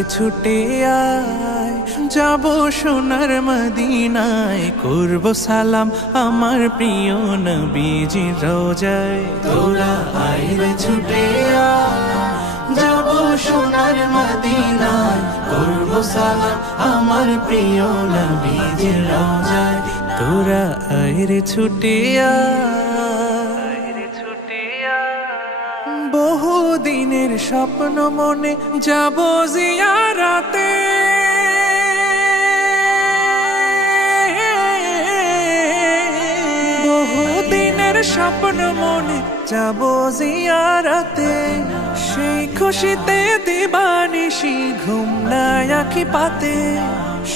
রে ছুটে আয়, যাব সোনার মদিনায়, করব সালাম আমার প্রিয় নবীজির রওজায়। তোরা আয় রে ছুটে আয়, যাব সোনার মদিনায়, করব সালাম আমার প্রিয় নবীজির রওজায়। তোরা আয় রে ছুটে আয়, বহু দিনের স্বপ্ন মনে যাব জিয়ারাতে, বহু দিনের স্বপ্ন মনে যাব জিয়ারাতে, সেই খুশিতে দিবানিশি ঘুম নাই আঁখি পাতে।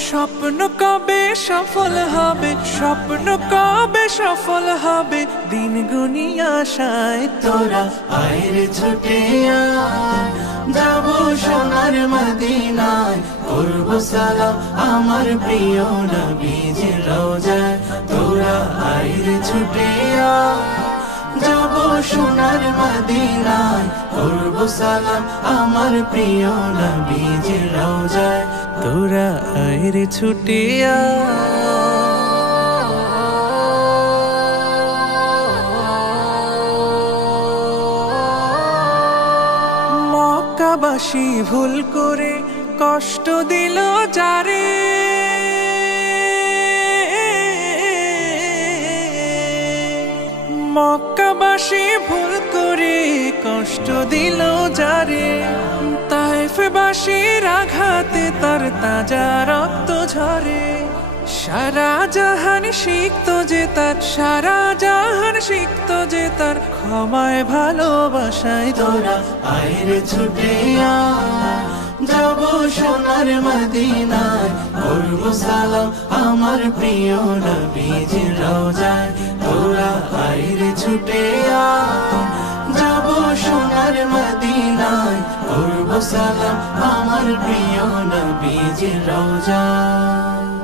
স্বপ্ন কবে সফল হবে, স্বপ্ন কবে সফল হবে, দিন গুনি আশায়। তোরা আয় রে ছুটে আয়, যাব সোনার মদিনায়, করব সালাম আমার প্রিয় নবীজির রওজায়। তোরা আয় রে ছুটে আয়, যাব সোনার মদিনায়, করব সালাম আমার প্রিয় নবীজির রওজায়। তোরা আয় রে ছুটে মক্কাবাসী ভুল করে কষ্ট দিল যারে, মক্কাবাসী ভুল করে কষ্ট দিল যারে, তায়েফবাসীর আঘাতে তার তাজা রক্ত ঝরে। সারা জাহান শিখত যে তার, সারা জাহান শিখত যে তার ক্ষমায় ভালোবাসায়। তোরা আয় রে ছুটে আয়, যাব সোনার মদিনায়, করব সালাম আমার প্রিয় নবীজির রওজায়। তোরা আয় রে ছুটে আয়, যাব সোনার মদিনায়, করব সালাম আমার প্রিয় নবীজির রওজায়।